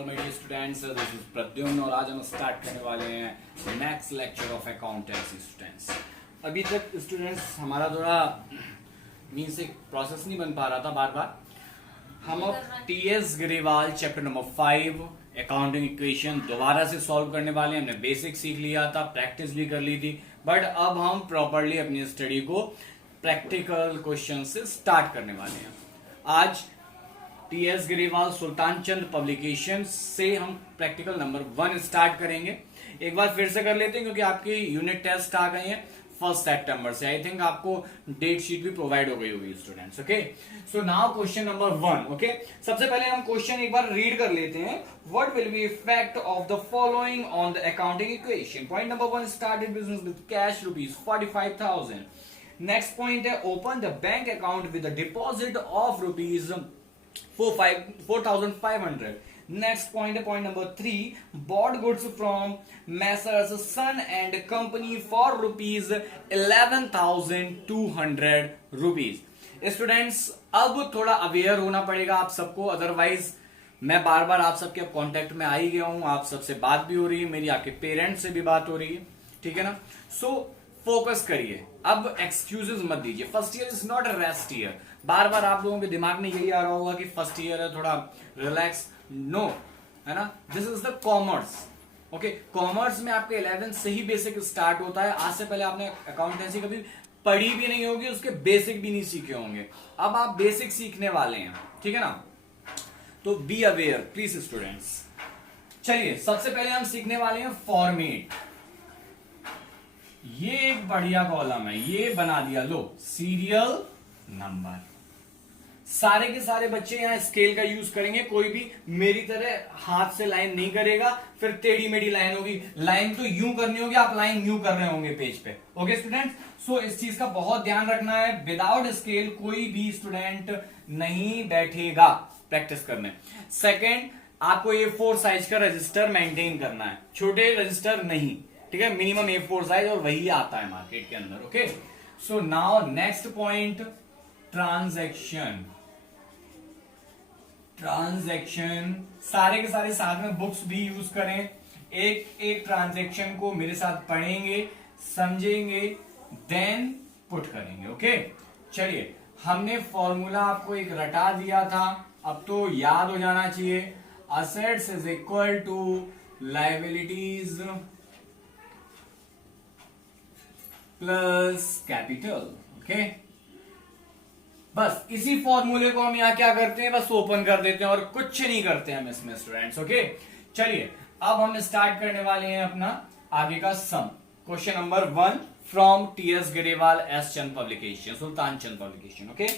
All my dear students, this is Pradyumna और आज हम स्टार्ट करने वाले हैं next lecture of accountancy students. अभी तक स्टूडेंट्स हमारा थोड़ा मीन्स एक प्रोसेस नहीं बन पा रहा था बार बार। हम अब TS Grewal chapter number 5 accounting equation दोबारा से सॉल्व करने वाले हैं। हमने बेसिक सीख लिया था, प्रैक्टिस भी कर ली थी, बट अब हम प्रॉपरली अपनी स्टडी को प्रैक्टिकल क्वेश्चन से स्टार्ट करने वाले हैं। आज टीएस ग्रेवाल सुल्तान चंद पब्लिकेशन से हम प्रैक्टिकल नंबर 1 स्टार्ट करेंगे। एक बार फिर से कर लेते हैं क्योंकि आपकी यूनिट टेस्ट आ गए हैं 1 सितंबर से। आई थिंक आपको डेट शीट भी प्रोवाइड हो गई होगी students. Okay, so now question number 1। Okay, सबसे पहले हम क्वेश्चन एक बार रीड कर लेते हैं। What will be effect of the following on the accounting equation. Point number 1, started business with cash ₹45,000। Next point है open the bank account with a deposit of ₹4,500। Next point, point number 3, bought goods from Messrs Sun and Company for ₹11,200। Students अब थोड़ा aware होना पड़ेगा आप सबको, otherwise मैं बार बार आप सबके कांटेक्ट में आ ही गया हूं, आप सबसे बात भी हो रही है, मेरी आपके पेरेंट्स से भी बात हो रही है, ठीक है ना। सो फोकस करिए, अब एक्सक्यूजेस मत दीजिए। First year is not a rest year. बार बार आप लोगों के दिमाग में यही आ रहा होगा कि फर्स्ट ईयर है, थोड़ा रिलैक्स। नो, है ना, this is the commerce. Okay, commerce में आपके 11th से ही बेसिक स्टार्ट होता है। आज से पहले आपने अकाउंटेंसी कभी पढ़ी भी नहीं होगी, उसके बेसिक भी नहीं सीखे होंगे। अब आप बेसिक सीखने वाले हैं, ठीक है ना, तो बी अवेयर प्लीज स्टूडेंट्स। चलिए, सबसे पहले हम सीखने वाले हैं फॉर्मेट। ये एक बढ़िया कॉलम है, ये बना दिया, लो, सीरियल नंबर। सारे के सारे बच्चे यहां स्केल का यूज करेंगे, कोई भी मेरी तरह हाथ से लाइन नहीं करेगा, फिर टेढ़ी मेढ़ी लाइन होगी। लाइन तो यूं करनी होगी, आप लाइन यूं कर रहे होंगे पेज पे। ओके स्टूडेंट, सो इस चीज का बहुत ध्यान रखना है। विदाउट स्केल कोई भी स्टूडेंट नहीं बैठेगा प्रैक्टिस करने। सेकेंड, आपको A4 साइज का रजिस्टर मेंटेन करना है, छोटे रजिस्टर नहीं, ठीक है, मिनिमम A4 साइज, और वही आता है मार्केट के अंदर। Okay, so now next point, transaction. Transaction सारे के सारे साथ में बुक्स भी यूज करें। एक एक ट्रांजैक्शन को मेरे साथ पढ़ेंगे, समझेंगे, देन पुट करेंगे। ओके, चलिए, हमने फॉर्मूला आपको एक रटा दिया था, अब तो याद हो जाना चाहिए। Assets is equal to liabilities plus capital. Okay, बस इसी फॉर्मूले को हम यहां क्या करते हैं, बस ओपन कर देते हैं और कुछ नहीं करते हैं हम इसमें स्टूडेंट्स। ओके, चलिए, अब हम स्टार्ट करने वाले हैं अपना आगे का sum. Question number 1 from TS Grewal S Chand publication, Sultan Chand publication. Okay,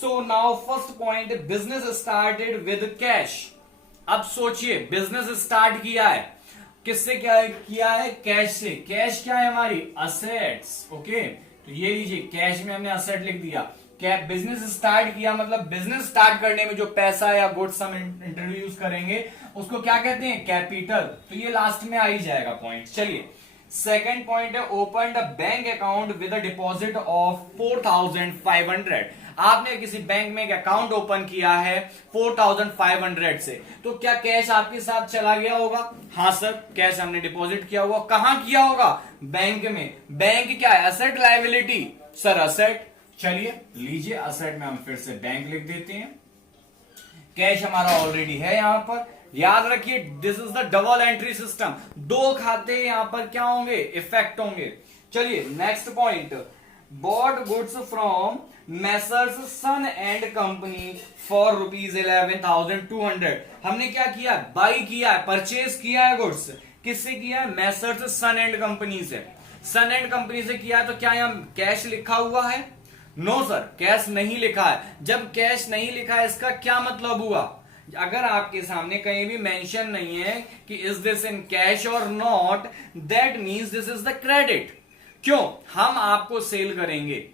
so now first point, business started with cash. अब सोचिए, बिजनेस स्टार्ट किया है किससे, क्या किया है, कैश से। कैश क्या है, हमारी असेट्स। ओके, तो ये लीजिए, कैश में हमने असेट लिख दिया। क्या बिजनेस स्टार्ट किया, मतलब बिजनेस स्टार्ट करने में जो पैसा या गुड्स हम इंट्रोड्यूस करेंगे उसको क्या कहते हैं, कैपिटल। तो ये लास्ट में आ ही जाएगा पॉइंट। चलिए, सेकंड पॉइंट है open the bank account with a deposit of 4,500। आपने किसी बैंक में एक अकाउंट ओपन किया है 4,500 से, तो क्या कैश आपके साथ चला गया होगा? हाँ सर, कैश हमने डिपॉजिट किया होगा। कहां किया होगा? बैंक में। बैंक क्या है, असेट लायबिलिटी? Sir asset. चलिए, लीजिए, असेट में हम फिर से बैंक लिख देते हैं। कैश हमारा ऑलरेडी है यहां पर। याद रखिए, this is the double entry system. दो खाते यहां पर क्या होंगे, इफेक्ट होंगे। चलिए, next point, bought goods from messrs son and company for ₹11,200। हमने क्या किया, बाई किया है, परचेज किया है गुड्स। किससे किया है? मैसर्स सन एंड कंपनी से। सन एंड कंपनी से किया है, तो क्या यहां कैश लिखा हुआ है? नो सर, कैश नहीं लिखा है। जब कैश नहीं लिखा है, इसका क्या मतलब हुआ? अगर आपके सामने कहीं भी मेंशन नहीं है कि इज दिस इन कैश और not, that means this is the credit. क्यों? हम आपको सेल करेंगे,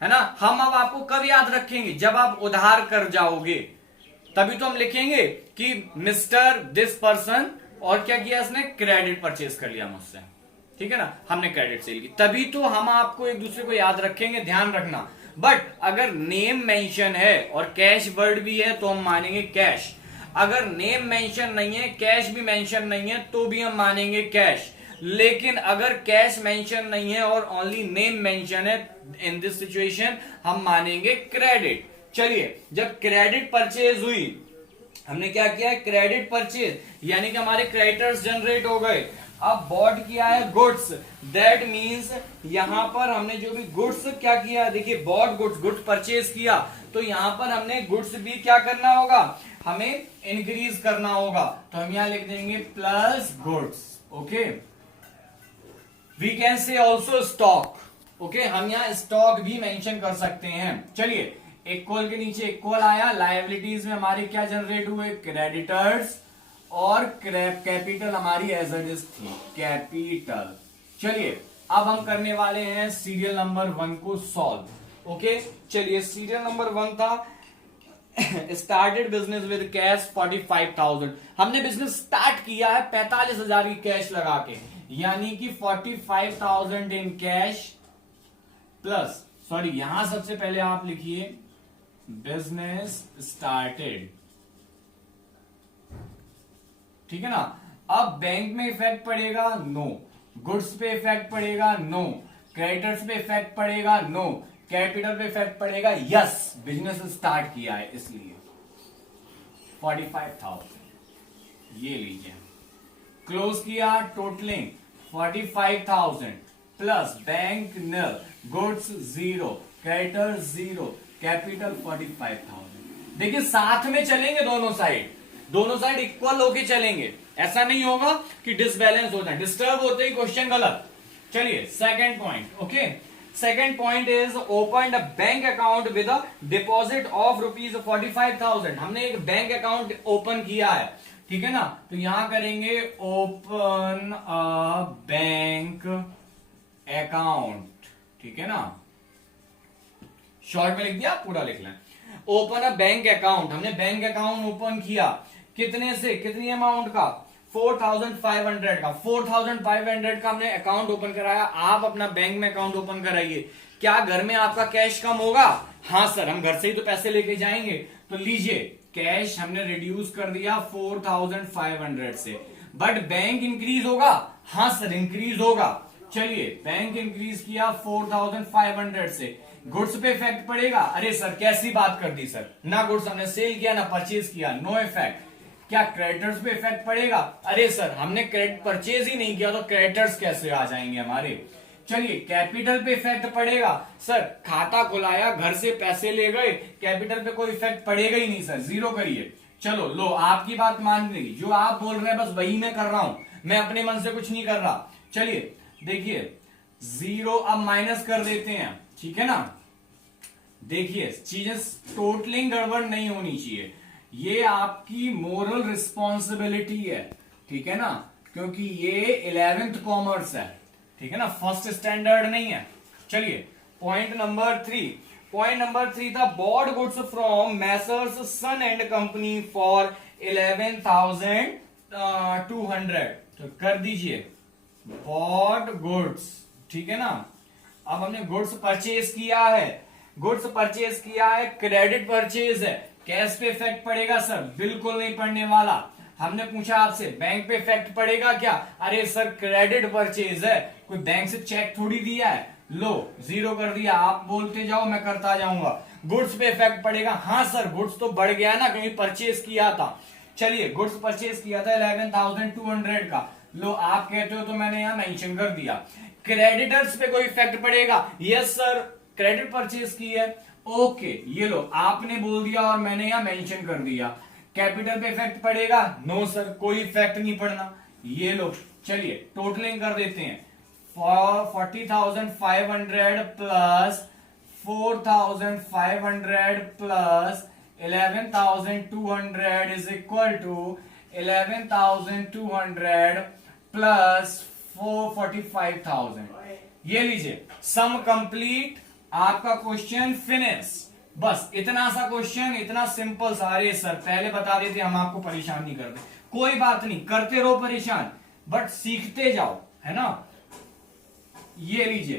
है ना। हम अब आपको कब याद रखेंगे, जब आप उधार कर जाओगे, तभी तो हम लिखेंगे कि मिस्टर दिस पर्सन, और क्या किया इसने, क्रेडिट परचेज कर लिया मुझसे, ठीक है ना, हमने क्रेडिट सेल की, तभी तो हम आपको एक दूसरे को याद रखेंगे, ध्यान रखना। बट अगर नेम मेंशन है और कैश वर्ड भी है तो हम मानेंगे कैश। अगर नेम मेंशन नहीं है, कैश भी मेंशन नहीं है, तो भी हम मानेंगे कैश। लेकिन अगर कैश मेंशन नहीं है और ओनली नेम मेंशन है, इन दिस सिचुएशन हम मानेंगे क्रेडिट। चलिए, जब क्रेडिट परचेज हुई, हमने क्या किया है, क्रेडिट परचेज, यानी कि हमारे क्रेडिटर्स जनरेट हो गए। अब बॉट किया है गुड्स, दैट मींस यहां पर हमने जो भी गुड्स क्या किया, देखिए बॉट गुड्स, गुड्स परचेज किया, तो यहां पर हमने गुड्स भी क्या करना होगा, हमें इंक्रीज करना होगा। तो हम यहां लिख देंगे plus goods. Okay, we can say also stock. Okay, हम यहां स्टॉक भी मेंशन कर सकते हैं। चलिए, एक कॉल के नीचे एक कॉल आया, लायबिलिटीज में हमारे क्या जनरेट हुए, क्रेडिटर्स, और कैपिटल हमारी एज इट इज थी कैपिटल। चलिए, अब हम करने वाले हैं सीरियल नंबर 1 को सॉल्व। ओके, चलिए, सीरियल नंबर 1 था स्टार्टेड बिजनेस विद कैश 45,000। हमने बिजनेस स्टार्ट किया है 45,000 की कैश लगा के, यानी कि 45,000 इन कैश प्लस, सॉरी यहां सबसे पहले आप लिखिए बिजनेस स्टार्टेड, ठीक है ना। अब बैंक में इफेक्ट पड़ेगा, नो। गुड्स पे इफेक्ट पड़ेगा, नो। क्रेडिटर्स पे इफेक्ट पड़ेगा, नो। कैपिटल पे इफेक्ट पड़ेगा, यस। बिजनेस स्टार्ट किया है इसलिए 45,000 ये लीजिए। क्लोज किया, टोटलिंग 45,000 प्लस बैंक निल, गुड्स 0, क्रेडिटर 0, कैपिटल 45,000। देखिए, साथ में चलेंगे दोनों साइड, दोनों साइड इक्वल होके चलेंगे, ऐसा नहीं होगा कि डिसबैलेंस हो जाए, डिस्टर्ब होते ही क्वेश्चन गलत। चलिए, second point. Okay, second point is open a bank account with a deposit of ₹45,000। हमने एक बैंक अकाउंट ओपन किया है, ठीक है ना। तो यहां करेंगे ओपन अ बैंक अकाउंट, ठीक है ना, शॉर्ट में लिख दिया, पूरा लिख लें। ओपन अ बैंक अकाउंट, हमने बैंक अकाउंट ओपन किया, कितने से, कितनी अमाउंट का, 4,500 का। 4,500 का हमने अकाउंट ओपन कराया। आप अपना बैंक में अकाउंट ओपन कराइए, क्या घर में आपका कैश कम होगा? हाँ सर, हम घर से ही तो पैसे लेके जाएंगे। तो लीजिए, कैश हमने रिड्यूस कर दिया 4,500 से, बट बैंक इंक्रीज होगा? हाँ सर, इंक्रीज होगा। चलिए, बैंक इंक्रीज किया 4,500 से, गुड्स पे इफेक्ट पड़ेगा? अरे सर, कैसी बात कर दी सर, ना गुड्स हमने सेल किया ना परचेज किया, नो इफेक्ट। क्या क्रेडिटर्स पे इफेक्ट पड़ेगा? अरे सर, हमने क्रेडिट परचेज ही नहीं किया, तो क्रेडिटर्स कैसे आ जाएंगे हमारे? चलिए, कैपिटल पे इफेक्ट पड़ेगा? सर, खाता खुलाया, घर से पैसे ले गए, कैपिटल पे कोई इफेक्ट पड़ेगा ही नहीं सर, जीरो करिए। चलो, लो, आपकी बात मान ली, जो आप बोल रहे हैं बस वही मैं कर रहा हूं, मैं अपने मन से कुछ नहीं कर रहा। चलिए, देखिए, जीरो अब माइनस कर देते हैं, ठीक है ना। देखिए, चीजें टोटलिंग गड़बड़ नहीं होनी चाहिए, ये आपकी मोरल रिस्पॉन्सिबिलिटी है, ठीक है ना, क्योंकि ये 11th कॉमर्स है, ठीक है ना, फर्स्ट स्टैंडर्ड नहीं है। चलिए, पॉइंट नंबर 3। पॉइंट नंबर 3 था bought goods from messrs son and company for 11,200। तो कर दीजिए बॉट गुड्स, ठीक है ना। अब हमने गुड्स परचेज किया है, गुड्स परचेज किया है, क्रेडिट परचेज है, कैश पे इफेक्ट पड़ेगा? सर, बिल्कुल नहीं पड़ने वाला। हमने पूछा आपसे बैंक पे इफेक्ट पड़ेगा क्या? अरे सर, क्रेडिट परचेज है, कोई बैंक से चेक थोड़ी दिया है। लो, जीरो कर दिया, आप बोलते जाओ मैं करता जाऊंगा। गुड्स पे इफेक्ट पड़ेगा? हाँ सर, गुड्स तो बढ़ गया ना, क्योंकि परचेज किया था। चलिए, गुड्स परचेज किया था 11,200 का। लो, आप कहते हो तो मैंने यहां मेंशन कर दिया। क्रेडिटर्स पे कोई इफेक्ट पड़ेगा? यस सर, क्रेडिट परचेज की है, ओके, ये लो, आपने बोल दिया और मैंने यहां मेंशन कर दिया। कैपिटल पे इफेक्ट पड़ेगा? नो सर, कोई इफेक्ट नहीं पड़ना, ये लो। चलिए, टोटलिंग कर देते हैं, 40,500 plus 4,500 plus 11,200 is equal to 11,200 plus 45,000। ये लीजिए, सम कंप्लीट, आपका क्वेश्चन फिनिश। बस इतना सा क्वेश्चन, इतना सिंपल सा। अरे सर, पहले बता देते, हम आपको परेशान नहीं करते। कोई बात नहीं, करते रहो परेशान, बट सीखते जाओ, है ना। ये लीजिए,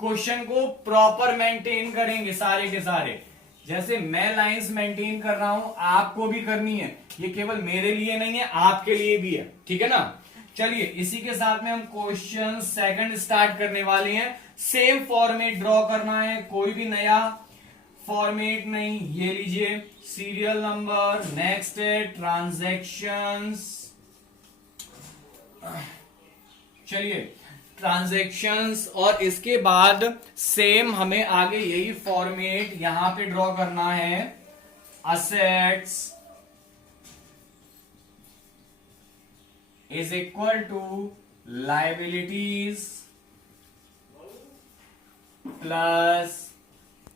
क्वेश्चन को प्रॉपर मेंटेन करेंगे सारे के सारे। जैसे मैं लाइंस मेंटेन कर रहा हूं, आपको भी करनी है। ये केवल मेरे लिए नहीं है, आपके लिए भी है, ठीक है ना। चलिए इसी के साथ में हम क्वेश्चन सेकंड स्टार्ट करने वाले हैं। सेम फॉर्मेट ड्रॉ करना है, कोई भी नया फॉर्मेट नहीं। ये लीजिए सीरियल नंबर, नेक्स्ट है ट्रांजैक्शंस। चलिए ट्रांजैक्शंस, और इसके बाद सेम हमें आगे यही फॉर्मेट यहां पे ड्रॉ करना है। Assets is equal to liabilities plus